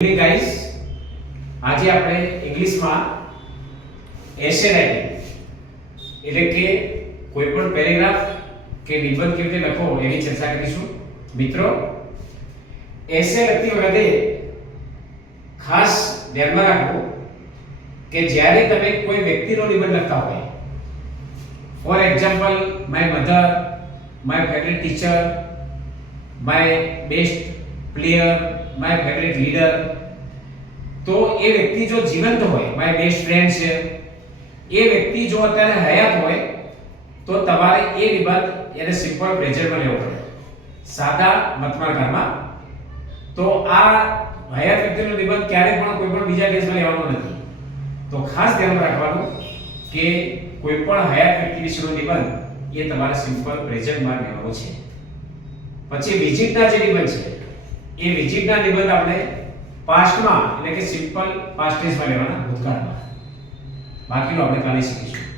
Guys, આજે આપણે ઇંગ્લિશમાં એસે રાઇટિંગ એટલે કે કોઈ પણ પેરેગ્રાફ કે નિબંધ કેવી રીતે લખવો એની ચર્ચા કરીશું. મિત્રો, એસે લખતી વખતે ખાસ ધ્યાનમાં રાખો કે જ્યારે તમે કોઈ વ્યક્તિનો નિબંધ લખતા હોય, for example my mother, my favourite teacher, my best player, my favourite leader, તો એ વ્યક્તિ જો જીવંત હોય, માય બેસ્ટ ફ્રેન્ડ છે, એ વ્યક્તિ જો અત્યારે હયાત હોય તો તમારે એ નિબંધ એને સિમ્પલ પ્રેઝન્ટમાં લેવો પડે, સાદા વર્તમાનકાળમાં. તો આ હયાત વ્યક્તિનો નિબંધ ક્યારેય પણ કોઈ પણ બીજા કેસમાં લેવાનો નથી. તો ખાસ ધ્યાન રાખવાનું કે કોઈ પણ હયાત વ્યક્તિ વિશેનો નિબંધ એ તમારે સિમ્પલ પ્રેઝન્ટમાં લેવાનો છે. પછી વિજિટના જે નિબંધ છે એ વિજિટના નિબંધ આપણે પાસ્ટમાં એટલે કે સિમ્પલ પાસ્ટ ટેન્સમાં લેવાના, ભૂતકાળમાં. બાકીનું આપણે કાલે શીખીશું.